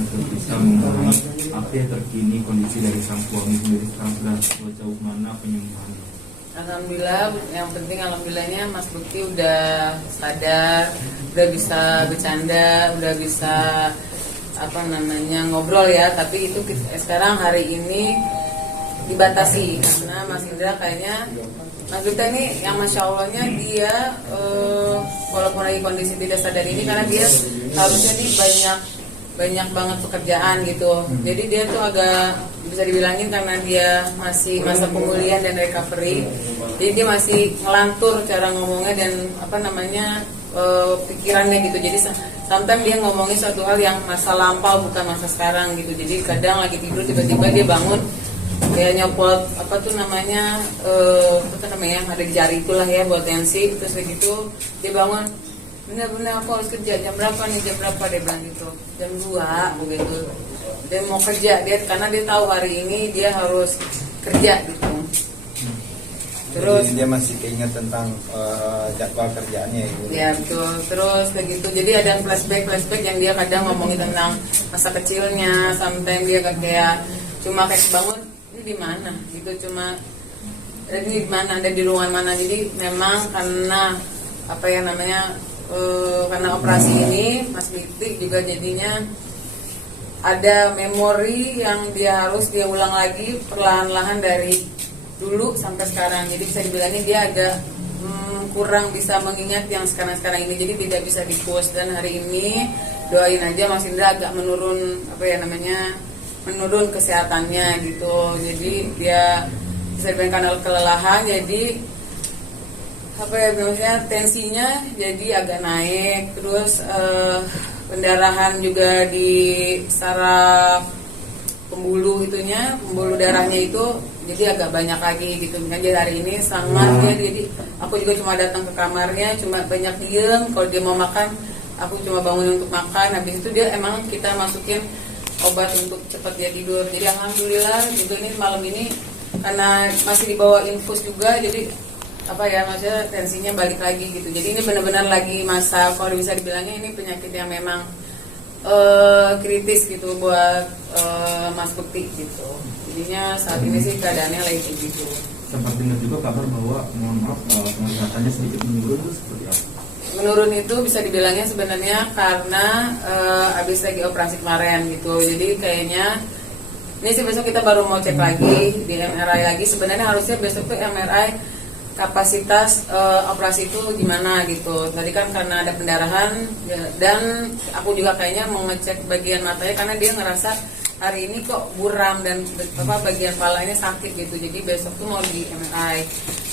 untuk bisa mengenai update terkini kondisi dari sang suami sendiri sekarang sudah sejauh mana penyembuhannya? Alhamdulillah, yang penting alhamdulillahnya Mas Bukti udah sadar, udah bisa bercanda, udah bisa ngobrol ya. Tapi itu sekarang hari ini dibatasi karena Mas Indra kayaknya Mas Bukti ini yang masya Allahnya dia walaupun lagi kondisi tidak sadar ini karena dia harusnya nih banyak banget pekerjaan gitu. Jadi dia tuh agak bisa dibilangin karena dia masih masa pemulihan dan recovery. Jadi dia masih ngelantur cara ngomongnya dan pikirannya gitu. Jadi sometimes dia ngomongin suatu hal yang masa lampau bukan masa sekarang gitu. Jadi kadang lagi tidur tiba-tiba dia bangun kayak nyopot ada di jari itulah ya buat tensi. Terus kayak gitu dia bangun, bener-bener aku harus kerja jam berapa dia bilang gitu, jam 2 begitu dia mau kerja karena dia tahu hari ini dia harus kerja gitu. Terus jadi dia masih keinget tentang jadwal kerjaannya itu. Ya betul. Terus kayak gitu jadi ada flashback yang dia kadang ngomongin tentang masa kecilnya. Sometimes dia kayak cuma kayak bangun ini di mana gitu, cuma ada di mana, ada di ruangan mana. Jadi memang karena karena operasi ini Mas Bukti juga jadinya ada memori yang dia ulang lagi perlahan-lahan dari dulu sampai sekarang. Jadi bisa dibilangnya dia agak kurang bisa mengingat yang sekarang ini, jadi tidak bisa di-push. Dan hari ini doain aja Mas Indra agak menurun menurun kesehatannya gitu. Jadi dia bisa dibilangkan kelelahan, jadi tensinya jadi agak naik, terus pendarahan juga di saraf pembuluh darahnya itu jadi agak banyak lagi gitu. Jadi hari ini sangat jadi aku juga cuma datang ke kamarnya, cuma banyak diem. Kalau dia mau makan, aku cuma bangun untuk makan. Habis itu dia emang kita masukin obat untuk cepat dia tidur. Jadi alhamdulillah gitu, ini malam ini karena masih dibawa infus juga, jadi maksudnya tensinya balik lagi gitu. Jadi ini benar-benar lagi masa, kalau bisa dibilangnya ini penyakit yang memang kritis gitu buat Mas Bukti gitu. Jadinya saat ini sih keadaannya lagi kayak gitu. Sempat dengar juga kabar bahwa penglihatannya sedikit menurun, itu seperti apa? Menurun itu bisa dibilangnya sebenarnya karena habis lagi operasi kemarin gitu. Jadi kayaknya ini sih besok kita baru mau cek lagi di MRI lagi. Sebenarnya harusnya besok tuh MRI kapasitas operasi itu gimana gitu. Tadi kan karena ada pendarahan dan aku juga kayaknya mau ngecek bagian matanya karena dia ngerasa hari ini kok buram dan bagian palanya sakit gitu. Jadi besok tuh mau di MRI.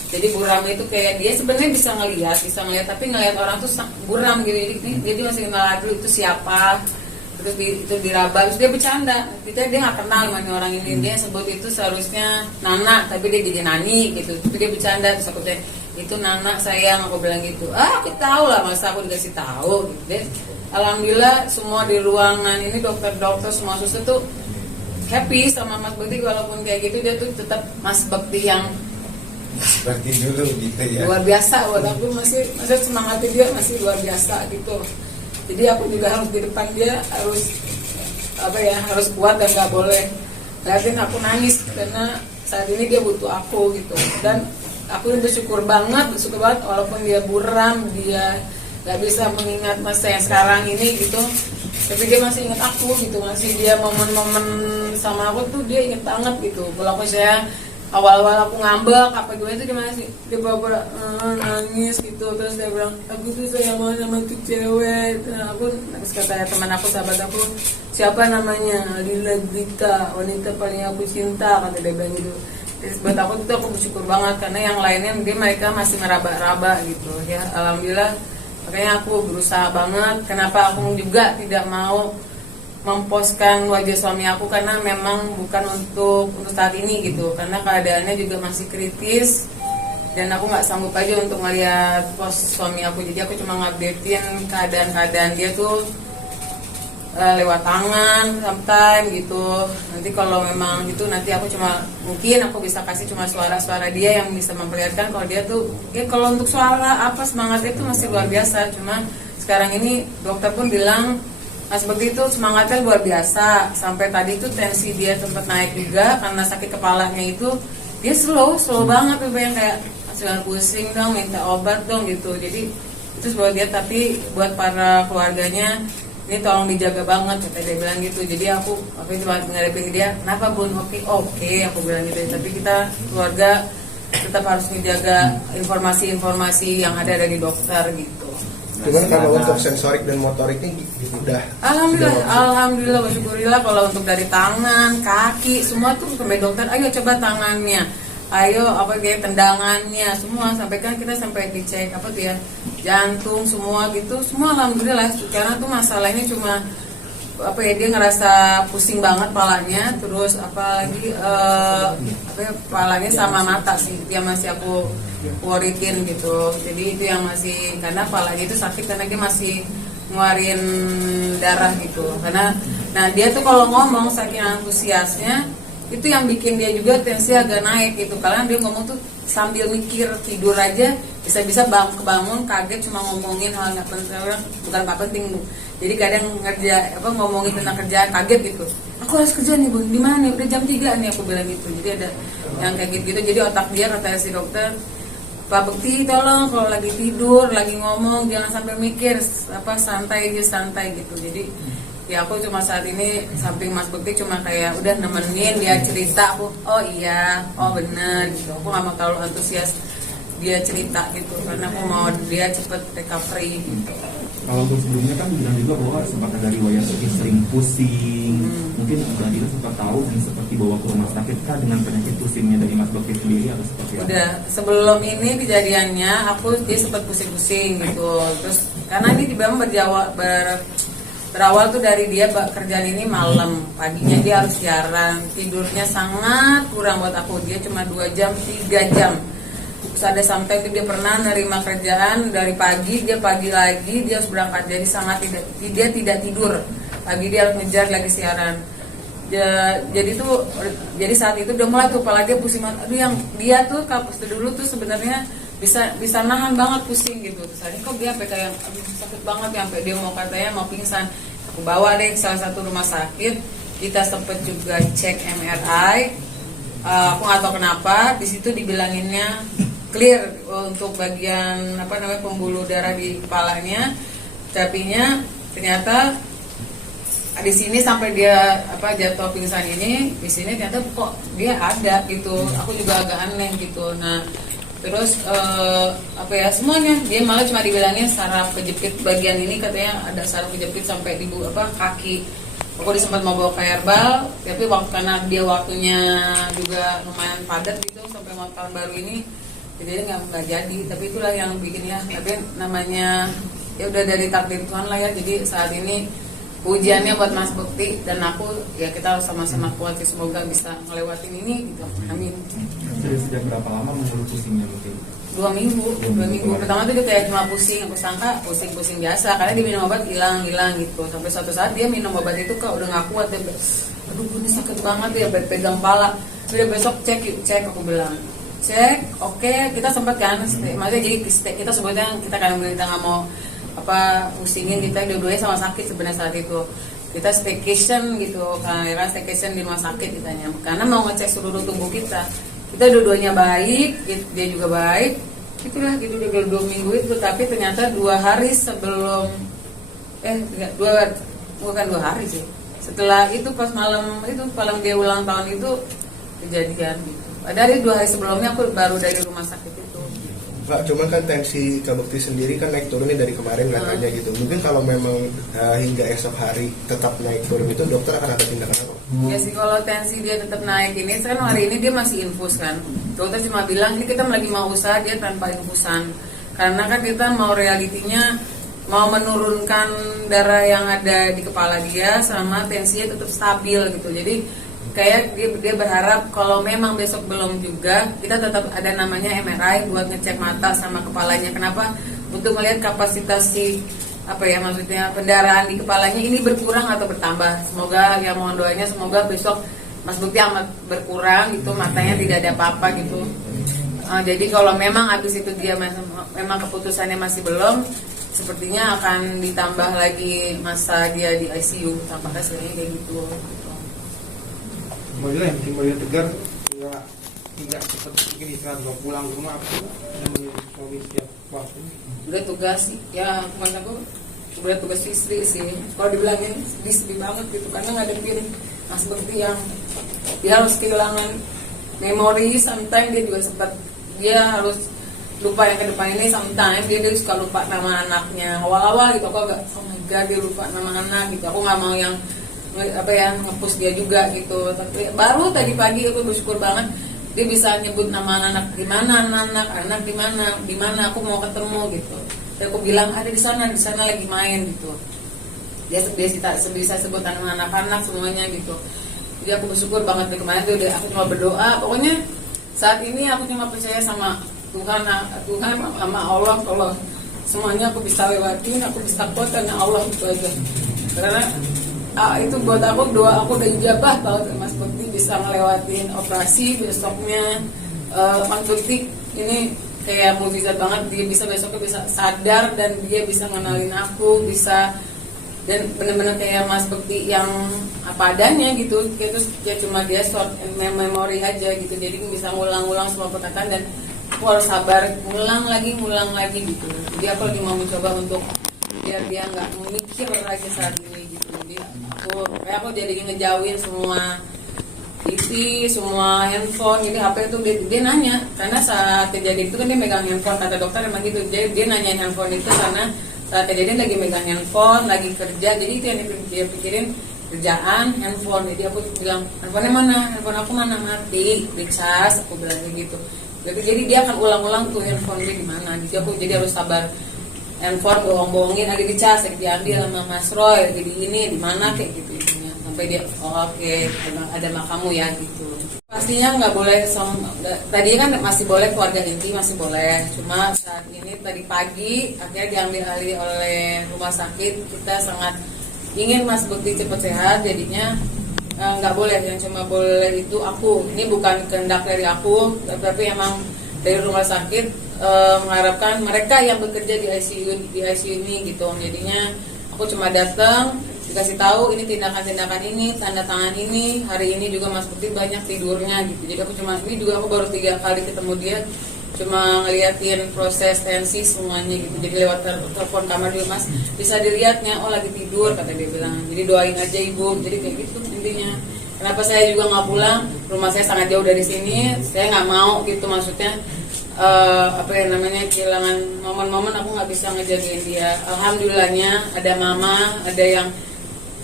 Jadi buram itu kayak dia sebenarnya bisa ngelihat tapi ngelihat orang tuh buram gitu. Jadi masih kenal dulu itu siapa. Terus itu diraba, terus dia bercanda. Dia nggak kenal sama orang ini. Dia sebut itu seharusnya Nana, tapi dia jadi Nani gitu. Tapi dia bercanda, terus aku bilang itu Nana sayang, aku bilang gitu. Aku tahu lah, masa aku dikasih tahu gitu. Alhamdulillah semua di ruangan ini dokter-dokter semua suster tuh happy sama Mas Bukti. Walaupun kayak gitu dia tuh tetap Mas Bukti yang seperti dulu gitu ya. Luar biasa, buat aku masih semangatnya dia masih luar biasa gitu. Jadi aku juga harus di depan dia harus kuat dan nggak boleh liatin aku nangis karena saat ini dia butuh aku gitu. Dan aku bersyukur banget walaupun dia buram, dia nggak bisa mengingat masa yang sekarang ini gitu, tapi dia masih ingat aku gitu, masih dia momen-momen sama aku tuh dia inget banget gitu. Walaupun saya awal-awal aku ngambek itu dia masih dia bawa nangis gitu. Terus dia bilang aku tuh sayang banget sama tuh cewek. Terus kata teman aku, sahabat aku, siapa namanya, Lila Gita, wanita paling aku cinta, kata dia bilang gitu. Terus buat aku tuh aku bersyukur banget karena yang lainnya mereka masih meraba-raba gitu ya. Alhamdulillah, makanya aku berusaha banget. Kenapa aku juga tidak mau memposkan wajah suami aku karena memang bukan untuk saat ini gitu, karena keadaannya juga masih kritis dan aku nggak sanggup aja untuk ngeliat pos suami aku. Jadi aku cuma ngupdatein keadaan dia tuh lewat tangan sometimes gitu. Nanti kalau memang gitu nanti aku mungkin aku bisa kasih cuma suara-suara dia yang bisa memperlihatkan kalau dia tuh kalau untuk suara semangatnya itu masih luar biasa. Cuma sekarang ini dokter pun bilang Mas Bekti itu semangatnya luar biasa. Sampai tadi tuh tensi dia sempat naik juga karena sakit kepalanya itu. Dia slow banget tuh, yang kayak jangan pusing dong, minta obat dong gitu. Jadi itu buat dia, tapi buat para keluarganya ini tolong dijaga banget, kata dia bilang gitu. Jadi aku cuma ngadepin dia, kenapa Bun? Oke, aku bilang gitu. Tapi kita keluarga tetap harus menjaga informasi-informasi yang ada dari dokter gitu. Cuman kalau untuk sensorik dan motoriknya udah Alhamdulillah, bersyukurillah. Kalau untuk dari tangan, kaki, semua tuh sampai dokter, ayo coba tangannya, ayo tendangannya, semua sampai kan kita sampai dicek jantung semua gitu, semua alhamdulillah. Karena tuh masalahnya cuma dia ngerasa pusing banget palanya, terus palanya sama mata sih dia masih aku worritin gitu. Jadi itu yang masih, karena palanya itu sakit karena dia masih ngeluarin darah gitu. Karena dia tuh kalau ngomong saking antusiasnya, itu yang bikin dia juga tensi agak naik gitu. Karena dia ngomong tuh sambil mikir, tidur aja bisa-bisa kebangun kaget cuma ngomongin hal nggak penting, bukan nggak penting Bu. Jadi kadang ngomongin tentang kerjaan kaget gitu. Aku harus kerja nih Bu, di mana nih? Udah jam 3 nih, aku bilang gitu. Jadi ada yang kayak gitu. Jadi otak dia, kata si dokter, Pak Bekti tolong kalau lagi tidur, lagi ngomong jangan sampai mikir, santai gitu. Jadi ya aku cuma saat ini samping Mas Bekti cuma kayak udah nemenin dia cerita, aku oh iya, oh bener gitu. Aku nggak mau terlalu antusias dia cerita gitu, karena aku mau dia cepet recovery gitu. Kalau untuk sebelumnya kan bilang juga bahwa sempat ada riwayat sering pusing. Mungkin Mbak Dina sempat tahu dan seperti bawa ke rumah sakit kah dengan penyakit pusingnya dari Mas Bekti sendiri atau seperti apa? Udah, sebelum ini kejadiannya dia sempat pusing-pusing gitu. Terus karena ini memang berawal tuh dari dia kerjaan ini malam, paginya dia harus siaran, tidurnya sangat kurang buat aku. Dia cuma 2 jam, 3 jam. Terus ada sampai dia pernah nerima kerjaan dari pagi lagi dia harus berangkat, jadi dia tidak tidur. Pagi dia harus ngejar lagi siaran. Jadi saat itu udah mulai tuh kepala dia pusing banget. Aduh, yang dia tuh dulu tuh sebenarnya bisa nahan banget pusing gitu. Terus hari kok dia sampai kayak sakit banget ya, sampai dia mau pingsan. Aku bawa deh ke salah satu rumah sakit. Kita sempet juga cek MRI. Aku nggak tahu kenapa di situ dibilanginnya clear untuk bagian pembuluh darah di kepalanya, tapinya ternyata di sini sampai dia jatuh pingsan ini, di sini ternyata kok dia ada gitu. Aku juga agak aneh gitu. Nah terus semuanya dia malah cuma dibilangin saraf kejepit bagian ini, katanya ada saraf kejepit sampai di kaki. Aku sempat mau bawa ke herbal, tapi karena dia waktunya juga lumayan padat gitu sampai mau tahun baru ini, jadi nggak jadi. Tapi itulah yang bikin tapi namanya ya udah dari takdir Tuhan lah ya. Jadi saat ini ujiannya buat Mas Bekti dan aku, ya kita harus sama-sama kuat sih, semoga bisa ngelewatin ini gitu. Amin. Sudah sejak berapa lama mengeluh pusingnya mungkin? 2 minggu. Pertama tuh dia kayak cuma pusing, aku sangka pusing biasa karena dia minum obat hilang gitu. Sampai suatu saat dia minum obat itu udah nggak kuat, dia aduh ini sakit banget ya, pegang pala. Udah besok cek aku bilang. Cek, oke, kita sempat kan, maksudnya jadi kita sebutnya kita nggak mau pusingin, kita dua-duanya sama sakit sebenarnya saat itu. Kita staycation gitu, karena staycation di rumah sakit ditanya, karena mau ngecek seluruh tubuh kita. Kita dua-duanya baik, dia juga baik. Itulah gitu udah 2 minggu itu, tapi ternyata 2 hari sebelum bukan 2 hari sih. Setelah itu pas malam dia ulang tahun itu kejadian gitu. Dari 2 hari sebelumnya aku baru dari rumah sakit itu. Pak, cuman kan tensi Kak Bekti sendiri kan naik turun nih dari kemarin katanya gitu. Mungkin kalau memang hingga esok hari tetap naik turun itu dokter akan ada tindakan apa? Ya sih, kalau tensi dia tetap naik ini, kan hari ini dia masih infus kan. Dokter cuma bilang ini kita lagi mau usaha dia tanpa infusan. Karena kan kita mau realitinya mau menurunkan darah yang ada di kepala dia sama tensinya tetap stabil gitu. Jadi kayak dia berharap kalau memang besok belum juga, kita tetap ada namanya MRI buat ngecek mata sama kepalanya. Kenapa? Untuk melihat kapasitas maksudnya pendarahan di kepalanya ini berkurang atau bertambah. Semoga ya mohon doanya semoga besok Mas Bekti amat berkurang gitu, matanya tidak ada apa-apa gitu. Jadi kalau memang habis itu dia memang keputusannya masih belum, sepertinya akan ditambah lagi masa dia di ICU, tampaknya sebenarnya kayak gitu. Kembali yang penting Maria tegar, tidak cepat mungkin istirahat juga pulang ke rumah aku yang menjadi suami setiap waktu. Udah tugas ya, kemana aku udah tugas istri sih. Kalau dibilangin sedih banget gitu, karena ngadepin Mas Bekti yang dia harus kehilangan memori, sometimes dia juga sempat dia harus lupa yang ke depan ini, sometimes dia suka lupa nama anaknya. Awal-awal gitu aku agak oh my god dia lupa nama anak gitu, aku nggak mau yang nge-push dia juga gitu. Tapi baru tadi pagi aku bersyukur banget dia bisa nyebut nama anak di mana, anak di mana aku mau ketemu gitu. Terus aku bilang ada di sana lagi main gitu. Dia bisa sebut nama anak-anak semuanya gitu. Jadi aku bersyukur banget dari kemarin tuh aku cuma berdoa. Pokoknya saat ini aku cuma percaya sama Tuhan sama Allah, kalau semuanya aku bisa lewatin, aku bisa kuat karena Allah itu aja. Karena itu buat aku doa aku udah ijabah banget Mas Bekti bisa ngelewatin operasi besoknya. Mas Bekti ini kayak mukjizat banget, dia bisa besoknya bisa sadar dan dia bisa ngenalin aku, bisa dan benar-benar kayak Mas Bekti yang apa adanya gitu. Terus ya cuma dia short memory aja gitu, jadi bisa ngulang-ulang semua perkataan dan aku harus sabar ngulang lagi gitu. Jadi aku lagi mau mencoba untuk biar dia nggak mikir lagi saat ini gitu. Jadi aku jadi ngejauhin semua TV, semua handphone. Jadi HP itu dia nanya, karena saat kejadian itu kan dia megang handphone, kata dokter emang gitu. Jadi dia nanyain handphone itu karena saat kejadian lagi megang handphone, lagi kerja. Jadi itu yang dia pikirin, kerjaan, handphone. Jadi aku bilang handphonenya mana? Handphone aku mana? Mati, dicas. Aku bilang gitu. Jadi dia akan ulang-ulang tuh handphone dia di mana. Jadi harus sabar. Handphone bohong-bohongin lagi dicas, lagi diambil sama Mas Roy, jadi ini di mana kayak gitu intinya. Sampai dia oke, ada makamu ya gitu. Pastinya nggak boleh tadi kan masih boleh keluarga inti, masih boleh. Cuma saat ini tadi pagi akhirnya diambil alih oleh rumah sakit. Kita sangat ingin Mas Bekti cepat sehat, jadinya nggak boleh. Yang cuma boleh itu aku. Ini bukan kehendak dari aku, tapi emang dari rumah sakit mengharapkan mereka yang bekerja di ICU ini gitu. Jadinya aku cuma datang dikasih tahu ini tindakan-tindakan ini, tanda tangan ini. Hari ini juga Mas Bekti banyak tidurnya gitu. Jadi aku cuma ini juga aku baru 3 kali ketemu dia, cuma ngeliatin proses tensi semuanya gitu. Jadi lewat telepon kamar juga, Mas bisa dilihatnya, oh lagi tidur kata dia bilang. Jadi doain aja ibu. Jadi kayak gitu intinya. Kenapa saya juga nggak pulang? Rumah saya sangat jauh dari sini. Saya nggak mau gitu, maksudnya kehilangan momen-momen aku nggak bisa ngejagain dia. Alhamdulillahnya ada mama, ada yang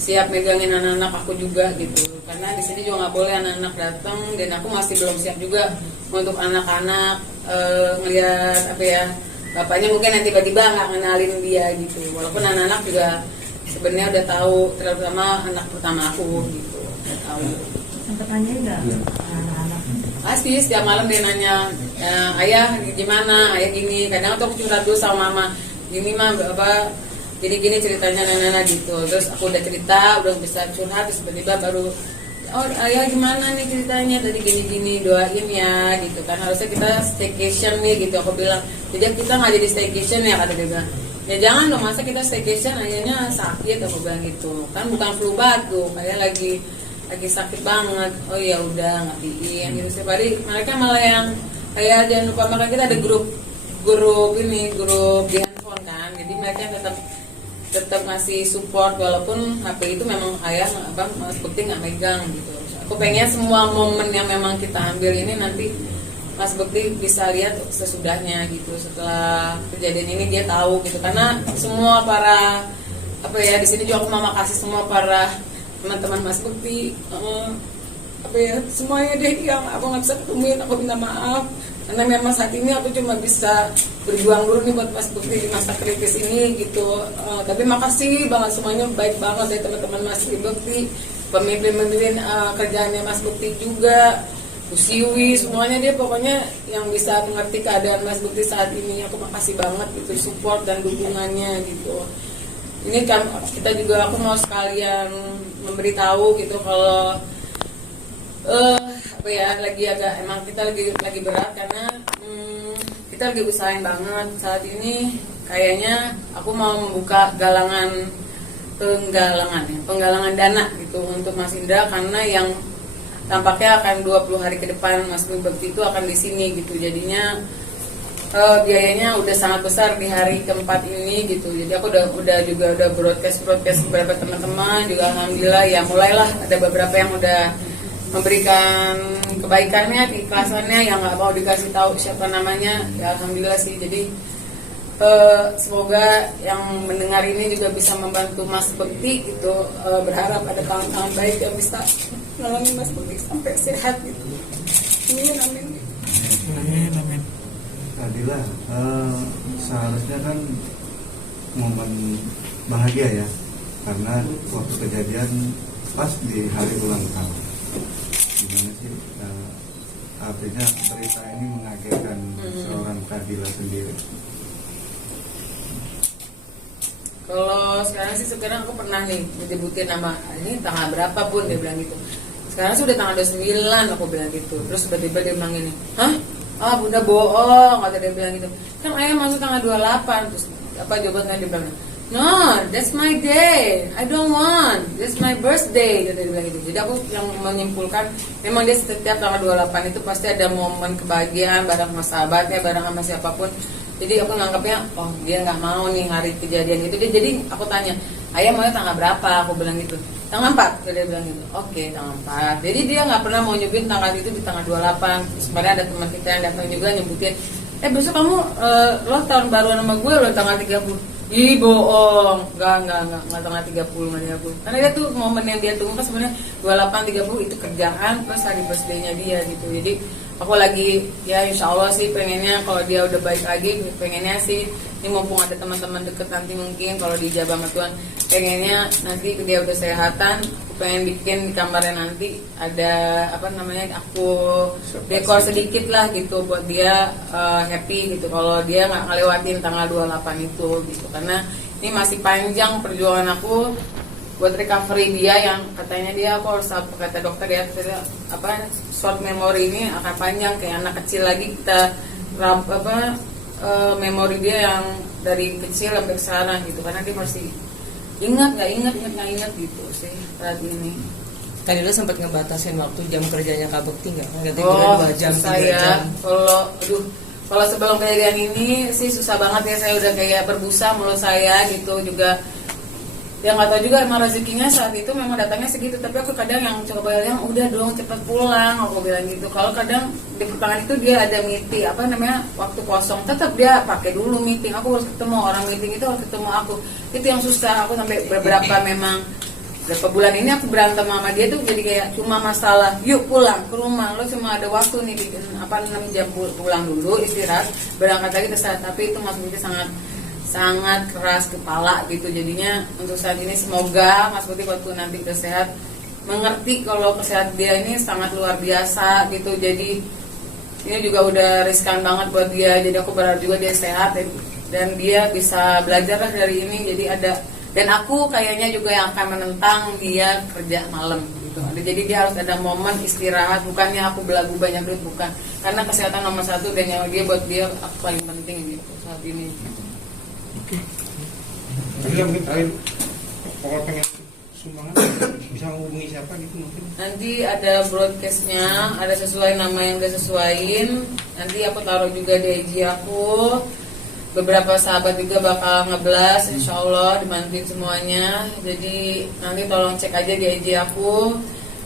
siap megangin anak-anak aku juga gitu. Karena di sini juga nggak boleh anak-anak datang dan aku masih belum siap juga untuk anak-anak ngelihat bapaknya mungkin nanti tiba-tiba nggak ngenalin dia gitu. Walaupun anak-anak juga sebenarnya udah tahu, terutama anak pertama aku gitu. Udah tahu. Sempat tanyain nggak anak-anak? Pasti setiap malam dia nanya, ayah gimana, ayah gini. Kadang tuh aku curhat dulu sama mama, gini mah gini ceritanya nana gitu. Terus aku udah cerita, udah bisa curhat, terus tiba-tiba baru oh ayah gimana nih ceritanya tadi gini doain ya gitu kan. Harusnya kita staycation nih gitu, aku bilang. Jadi kita nggak jadi staycation ya, kata dia bilang. Ya jangan dong, masa kita staycation ayahnya sakit, aku bilang gitu. Kan bukan flu batuk, kayak lagi sakit banget. Oh ya udah ngapain gitu setiap hari. Mereka malah yang kayak jangan lupa makan, kita ada grup di handphone kan. Jadi mereka tetap ngasih support walaupun HP itu memang ayah Mas Bekti nggak megang gitu. Aku pengen semua momen yang memang kita ambil ini nanti Mas Bekti bisa lihat sesudahnya gitu. Setelah kejadian ini dia tahu gitu, karena semua para di sini juga aku mau makasih semua para teman-teman Mas Bekti, semuanya deh yang aku nggak bisa ketemuin, aku minta maaf karena memang saat ini aku cuma bisa berjuang dulu nih buat Mas Bekti di masa kritis ini gitu. Tapi makasih banget semuanya, baik banget dari teman-teman Mas Bekti, pemimpin kerjaannya Mas Bekti juga, Bu Siwi, semuanya dia pokoknya yang bisa mengerti keadaan Mas Bekti saat ini. Aku makasih banget gitu support dan dukungannya gitu. Ini kan kita juga, aku mau sekalian memberitahu gitu kalau emang kita lagi berat karena kita lagi usahain banget saat ini kayaknya aku mau membuka penggalangan dana gitu untuk Mas Indra, karena yang tampaknya akan 20 hari ke depan Mas Dwi Bekti itu akan di sini gitu. Jadinya biayanya udah sangat besar di hari keempat ini gitu. Jadi aku udah broadcast beberapa teman-teman juga, alhamdulillah ya mulailah ada beberapa yang udah memberikan kebaikannya, keikhlasannya, yang nggak mau dikasih tahu siapa namanya, ya alhamdulillah sih. Jadi semoga yang mendengar ini juga bisa membantu Mas Bekti gitu. Berharap ada tangan-tangan baik yang bisa nolongin Mas Bekti sampai sehat gitu. Amin. Adila, seharusnya kan momen bahagia ya, karena waktu kejadian pas di hari ulang tahun. Gimana sih, artinya berita ini mengagetkan seorang Kadila sendiri? Kalau sekarang sih sekarang aku pernah nih menyebutin nama ini tanggal berapa pun dia bilang gitu. Sekarang sudah tanggal 29 aku bilang gitu. Terus tiba-tiba dia bilang gini, hah? Ah bunda bohong, kata dia bilang gitu. Kan ayah masuk tanggal 28. Terus apa jawabannya dia bilang, no, that's my day, I don't want, that's my birthday, kata dia bilang gitu. Jadi aku yang menyimpulkan, memang dia setiap tanggal 28 itu pasti ada momen kebahagiaan bareng sama sahabatnya, bareng sama siapapun. Jadi aku nganggapnya, oh dia nggak mau nih hari kejadian itu. Jadi aku tanya, ayah maunya tanggal berapa? Aku bilang gitu, tanggal 4, dia bilang gitu. Oke, tanggal 4. Jadi dia nggak pernah mau nyebutin tanggal itu di tanggal 28. Terus kemarin ada teman kita yang datang juga nyebutin, besok kamu lo tahun baruan sama gue lo tanggal 30. Ih bohong, nggak tanggal 30 nggak 30. Karena dia tuh momen yang dia tunggu kan sebenarnya 28 30 itu kerjaan plus hari birthday-nya dia gitu. Jadi aku lagi ya insya Allah sih pengennya kalau dia udah baik lagi, pengennya sih ini mumpung ada teman-teman deket nanti mungkin kalau dijabah sama Tuhan, pengennya nanti dia udah sehatan, aku pengen bikin di kamarnya nanti ada apa namanya, aku dekor sedikit lah gitu buat dia happy gitu kalau dia nggak ngelewatin tanggal 28 itu gitu, karena ini masih panjang perjuangan aku buat recovery dia yang katanya dia aku harus kata dokter ya apa short memory ini akan panjang kayak anak kecil lagi kita memori dia yang dari kecil sampai sekarang gitu, karena dia masih nggak ingat gitu sih saat ini. Tadi lu sempat ngebatasin waktu jam kerjanya Kak Bekti nggak? Katanya 2 jam, 3 jam. Kalau sebelum kejadian ini sih susah banget ya, saya udah kayak berbusa mulut saya gitu juga. Yang nggak tahu juga emang rezekinya saat itu memang datangnya segitu, tapi aku kadang yang coba yang udah dong cepet pulang aku bilang gitu. Kalau kadang di pertengahan itu dia ada meeting waktu kosong, tetap dia pakai dulu meeting, aku harus ketemu orang meeting itu, harus ketemu aku, itu yang susah. Aku sampai berapa bulan ini aku berantem sama dia tuh jadi kayak cuma masalah yuk pulang ke rumah, lo cuma ada waktu nih bikin 6 jam pulang dulu istirahat berangkat lagi terserah, tapi itu maksudnya sangat keras kepala gitu. Jadinya untuk saat ini semoga Mas Bekti waktu nanti udah sehat mengerti kalau kesehatan dia ini sangat luar biasa gitu. Jadi ini juga udah riskan banget buat dia, jadi aku berharap juga dia sehat dan dia bisa belajar lah dari ini. Jadi dan aku kayaknya juga yang akan menentang dia kerja malam gitu. Jadi dia harus ada momen istirahat, bukannya aku belagu banyak duit, bukan, karena kesehatan nomor 1 dan nyawa dia buat dia paling penting gitu saat ini. Jadi mungkin terakhir kalau pengen sumbangan bisa menghubungi siapa gitu mungkin? Nanti ada broadcastnya, ada sesuai nama yang udah sesuaiin. Nanti aku taruh juga di IG aku. Beberapa sahabat juga bakal ngeblas, insya Allah dibantuin semuanya. Jadi nanti tolong cek aja di IG aku.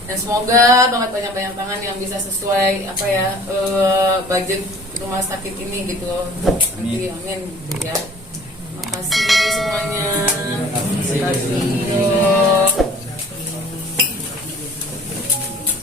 Dan semoga banget banyak tangan yang bisa sesuai budget rumah sakit ini gitu. Nanti amin gitu ya. Terima kasih semuanya. Terima kasih.